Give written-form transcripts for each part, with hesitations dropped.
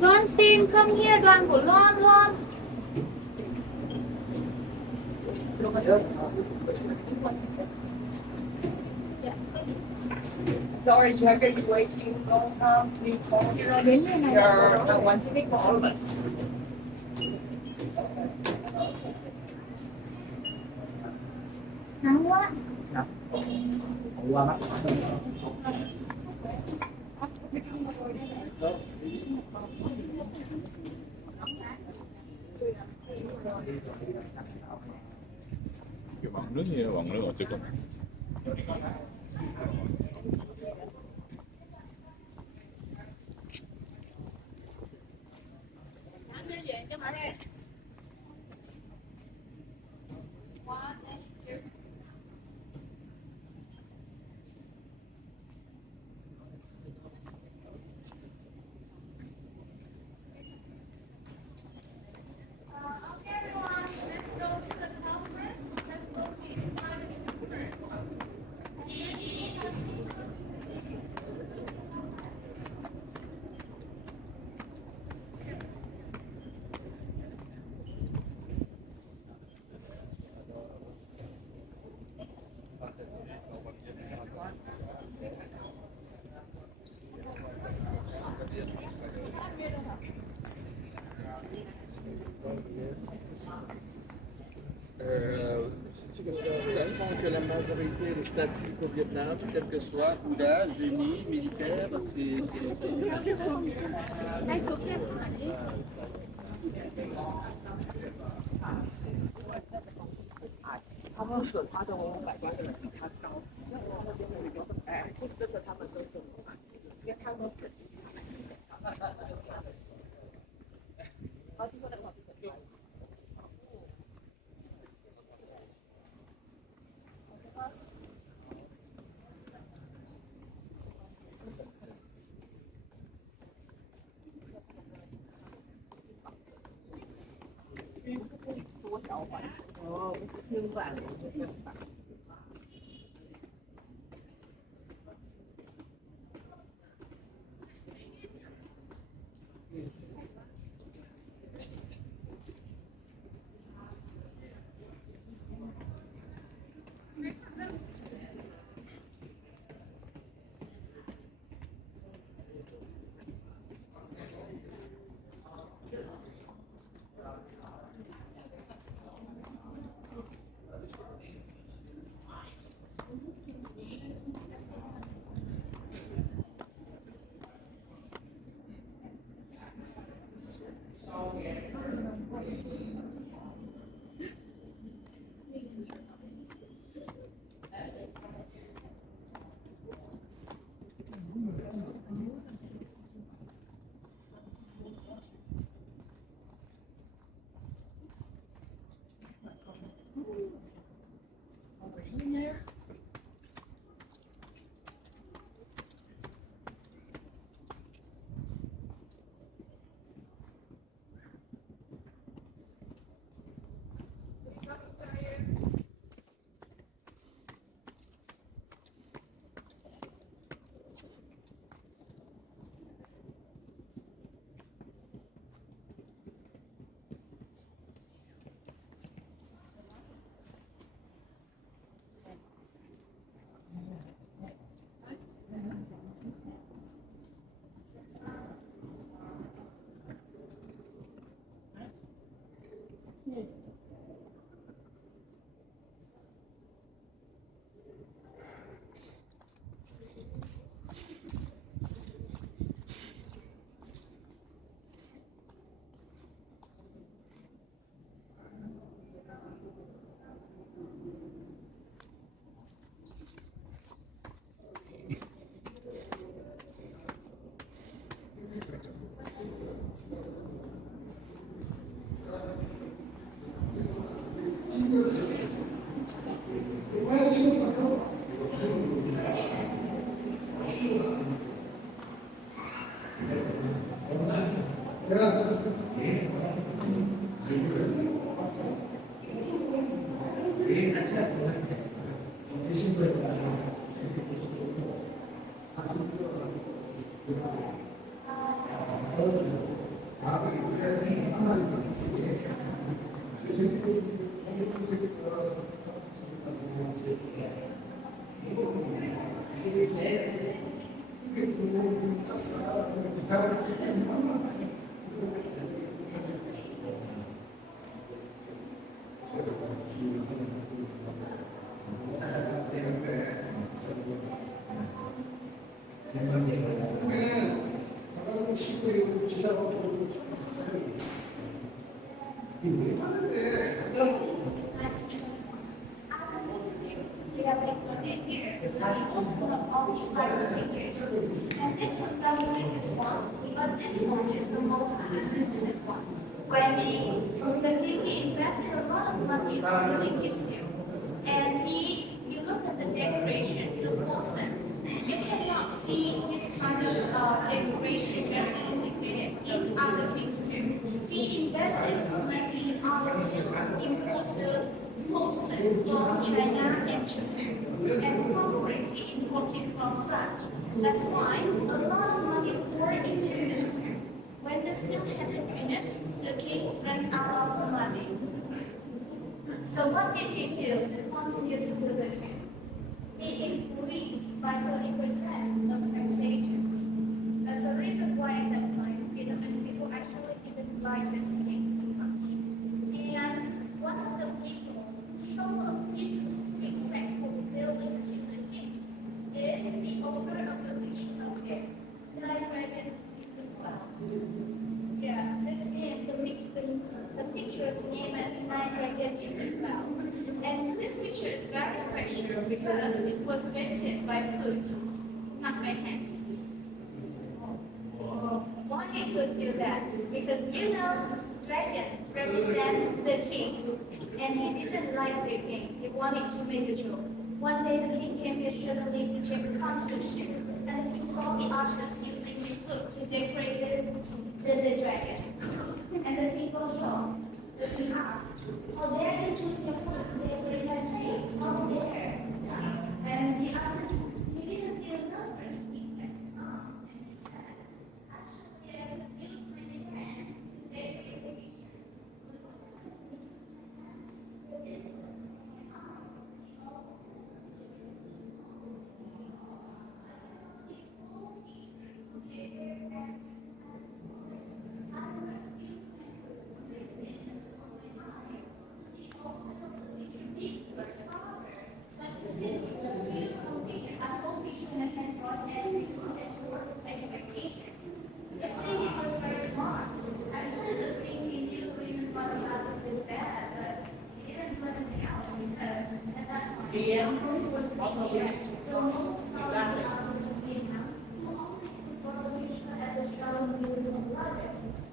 Ron, Steam, come here, đoàn của Ron, Ron. Sorry, Jack, are you waiting? Can you call your one to make all of us? Nắng quá. Qua mắt. Cái bọng nước như là bọng nước ở trước không? C'est comme ça. Sachant que la majorité des statuts au Vietnam, quel que soit, Bouddha, génie, militaire, c'est. 他们损他的文物百官的人比他高，那他们真的有哎，是真的，他们都怎么办？因为他们肯定。好，听说那个话不准。缩小版哦，不是平板，是平板。We have included here the total of all these Bible figures. And this one probably is one, but this one is the most expensive one. Where the king invested a lot of money on building this tomb. And you look at the decoration, the poster, you cannot see this kind of decoration very complicated in other kings too. He invested money in order to import the porcelain from China and Japan, and probably he imported from France. That's why a lot of money poured into this tomb. When the tomb hadn't finished, the king ran out of money. So what did he do to continue to build the tomb? He increased by 30% of taxation. That's the reason why at that time Vietnamese people actually didn't like this king too much. And one of the people who showed his respect for the building to the king is the owner of the fictional game, Nine Dragons in the Cloud. Yeah, this name, the picture's name is Nine Dragons in the Cloud. And this picture is very special because it was painted by foot, not by hands. Why it could do that? Because dragon represents the king, and he didn't like the king. He wanted to make a joke. One day the king came here suddenly to check the construction, and he saw the archers using the foot to decorate the dragon. And the king was shocked. The king asked, "How dare you use your foot to decorate my face? How dare?" And the artist, he didn't feel nervous. He went on and he said, "Actually, I use my hands to decorate the picture."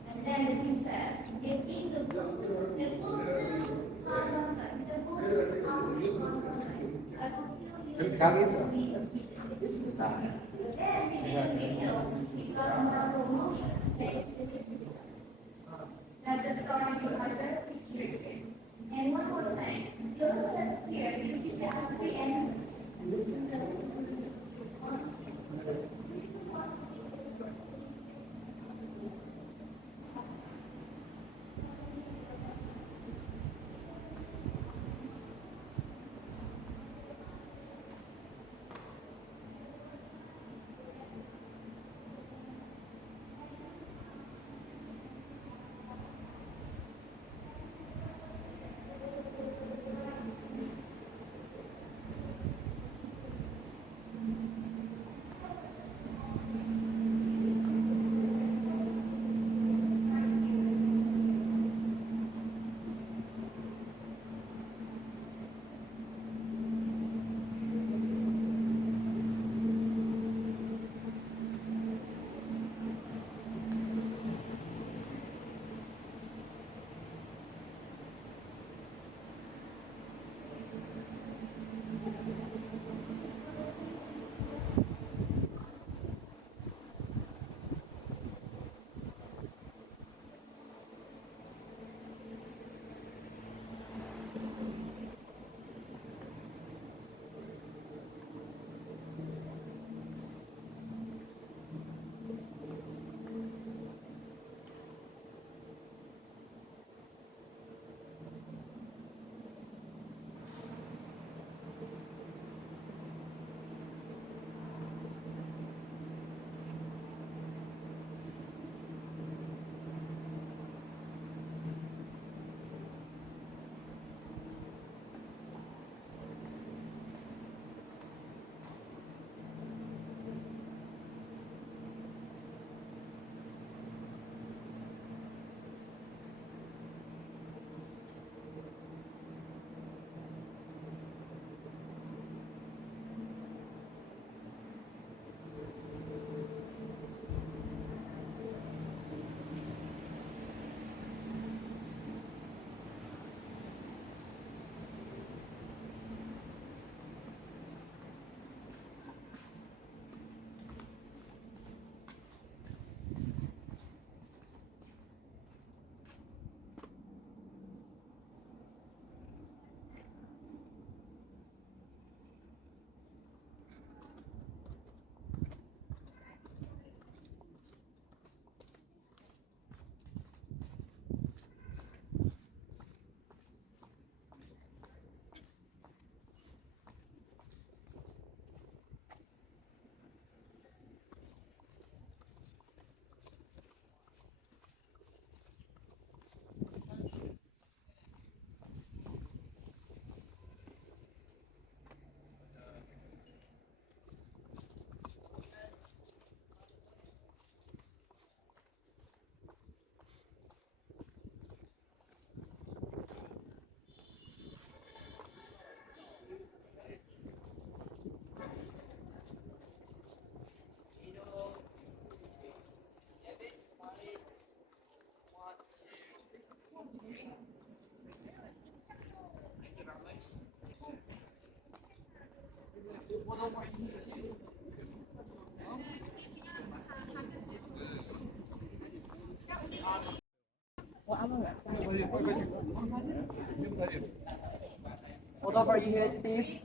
And then the king said, if in the book, the books but then he didn't reveal, he got more promotions. That's the story for other picture. And one more thing, you look at here, you see there are three elements. What over you here, Steve?